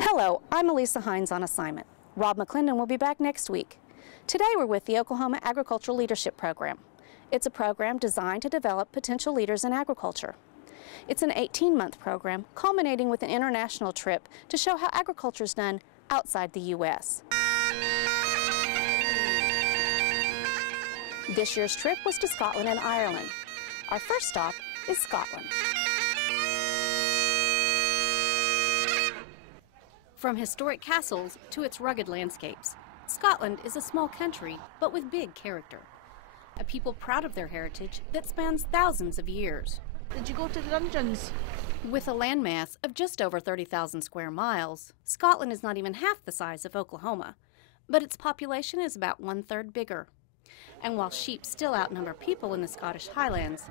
Hello, I'm Elisa Hines on assignment. Rob McClendon will be back next week. Today we're with the Oklahoma Agricultural Leadership Program. It's a program designed to develop potential leaders in agriculture. It's an 18-month program culminating with an international trip to show how agriculture is done outside the U.S. This year's trip was to Scotland and Ireland. Our first stop is Scotland. From historic castles to its rugged landscapes, Scotland is a small country, but with big character. A people proud of their heritage that spans thousands of years. Did you go to the dungeons? With a landmass of just over 30,000 square miles, Scotland is not even half the size of Oklahoma, but its population is about 1/3 bigger. And while sheep still outnumber people in the Scottish Highlands,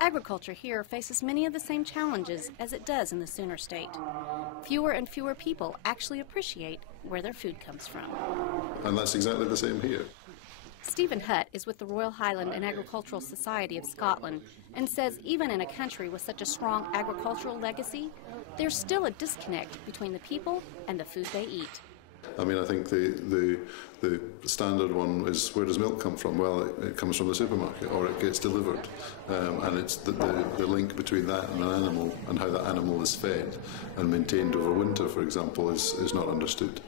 agriculture here faces many of the same challenges as it does in the Sooner State. Fewer and fewer people actually appreciate where their food comes from. And that's exactly the same here. Stephen Hutt is with the Royal Highland and Agricultural Society of Scotland and says even in a country with such a strong agricultural legacy, there's still a disconnect between the people and the food they eat. I mean, I think the standard one is, where does milk come from? Well, it comes from the supermarket, or it gets delivered. And it's the link between that and an animal, and how that animal is fed and maintained over winter, for example, is not understood.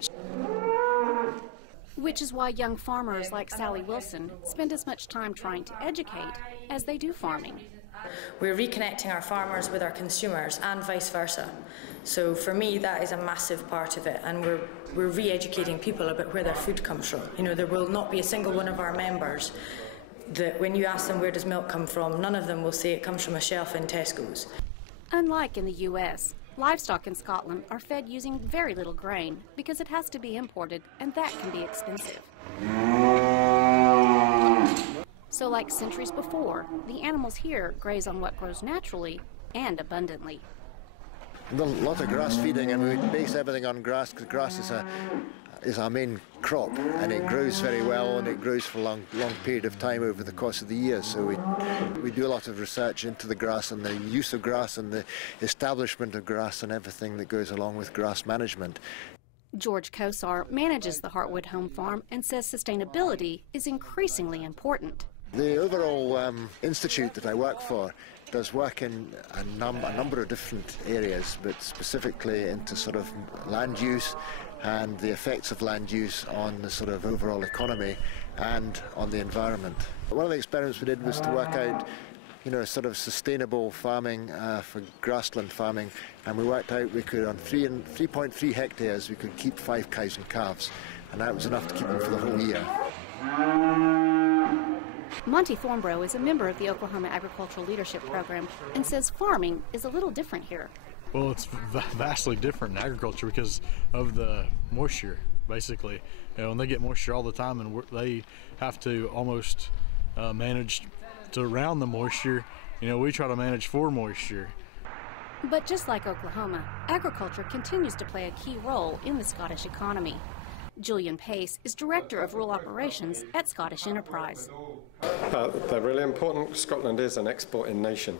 Which is why young farmers like Sally Wilson spend as much time trying to educate as they do farming. We're reconnecting our farmers with our consumers and vice versa. So for me, that is a massive part of it, and we're re-educating people about where their food comes from. You know, there will not be a single one of our members that when you ask them where does milk come from, none of them will say it comes from a shelf in Tesco's. Unlike in the U.S., livestock in Scotland are fed using very little grain because it has to be imported, and that can be expensive. So like centuries before, the animals here graze on what grows naturally and abundantly. A lot of grass feeding, and we base everything on grass because grass is our main crop, and it grows very well, and it grows for a long period of time over the course of the year. So we do a lot of research into the grass and the use of grass and the establishment of grass and everything that goes along with grass management. George Kosar manages the Heartwood Home Farm and says sustainability is increasingly important. The overall institute that I work for does work in a number of different areas, but specifically into sort of land use and the effects of land use on the sort of overall economy and on the environment. One of the experiments we did was to work out, you know, sort of sustainable farming for grassland farming, and we worked out we could, on 3.3 hectares, we could keep 5 cows and calves, and that was enough to keep them for the whole year. Monty Thornborough is a member of the Oklahoma Agricultural Leadership Program and says farming is a little different here. Well, it's vastly different in agriculture because of the moisture, basically. You know, and they get moisture all the time, and they have to almost manage to around the moisture. You know, we try to manage for moisture. But just like Oklahoma, agriculture continues to play a key role in the Scottish economy. Julian Pace is Director of Rural Operations at Scottish Enterprise. They're really important. Scotland is an exporting nation.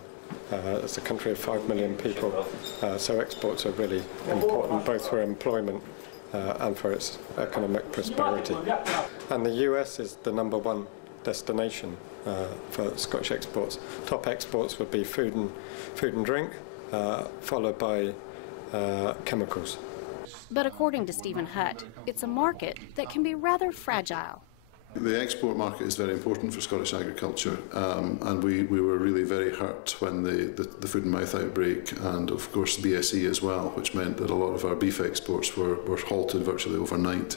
It's a country of 5 million people, so exports are really important both for employment and for its economic prosperity. And the US is the #1 destination for Scottish exports. Top exports would be food and drink, followed by chemicals. But according to Stephen Hutt, it's a market that can be rather fragile. The export market is very important for Scottish agriculture, and we were really very hurt when the foot and mouth outbreak, and of course BSE as well, which meant that a lot of our beef exports were halted virtually overnight.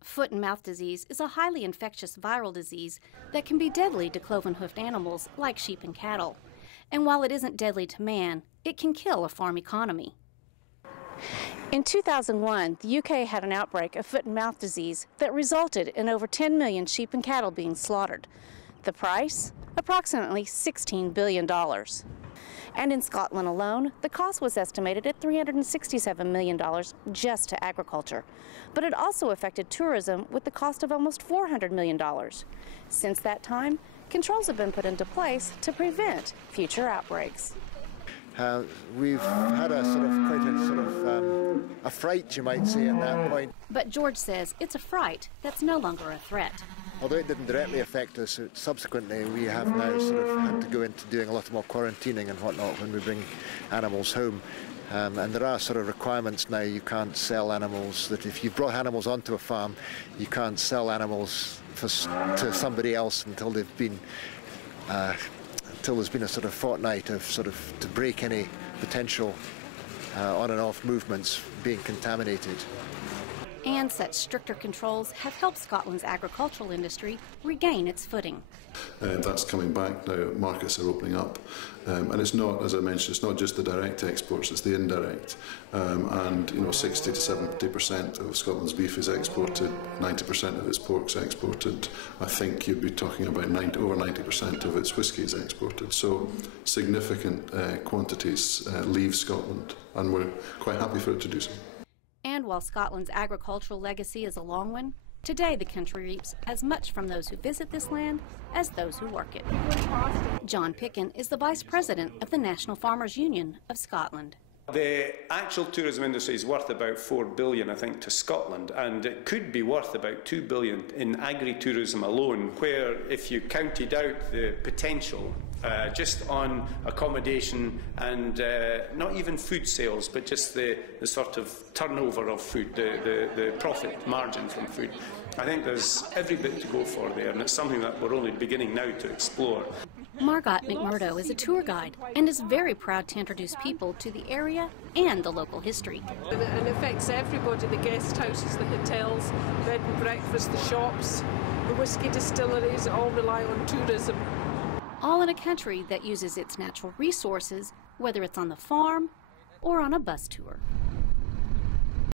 Foot and mouth disease is a highly infectious viral disease that can be deadly to cloven-hoofed animals like sheep and cattle. And while it isn't deadly to man, it can kill a farm economy. In 2001, the UK had an outbreak of foot and mouth disease that resulted in over 10 million sheep and cattle being slaughtered. The price? Approximately $16 billion. And in Scotland alone, the cost was estimated at $367 million just to agriculture. But it also affected tourism with the cost of almost $400 million. Since that time, controls have been put into place to prevent future outbreaks. We've had a sort of quite a sort of a fright, you might say, at that point. But George says it's a fright that's no longer a threat. Although it didn't directly affect us, subsequently we have now sort of had to go into doing a lot more quarantining and whatnot when we bring animals home. And there are sort of requirements now. You can't sell animals, that if you've brought animals onto a farm, you can't sell animals to somebody else until they've been until there's been a sort of fortnight of sort of to break any potential on and off movements being contaminated. And such stricter controls have helped Scotland's agricultural industry regain its footing. That's coming back now. Markets are opening up, and it's not, as I mentioned, it's not just the direct exports; it's the indirect. And 60 to 70% of Scotland's beef is exported, 90% of its pork's exported. I think you'd be talking about over 90% of its whisky is exported. So significant quantities leave Scotland, and we're quite happy for it to do so. And while Scotland's agricultural legacy is a long one, today the country reaps as much from those who visit this land as those who work it. John Pickin is the Vice President of the National Farmers Union of Scotland. The actual tourism industry is worth about $4 billion, I think, to Scotland, and it could be worth about $2 billion in agri-tourism alone, where if you counted out the potential just on accommodation and not even food sales, but just the sort of turnover of food, the profit margin from food, I think there's every bit to go for there, and it's something that we're only beginning now to explore. Margot McMurdo is a tour guide and is very proud to introduce people to the area and the local history. And it affects everybody, the guest houses, the hotels, bed and breakfast, the shops, the whisky distilleries, all rely on tourism. All in a country that uses its natural resources, whether it's on the farm or on a bus tour.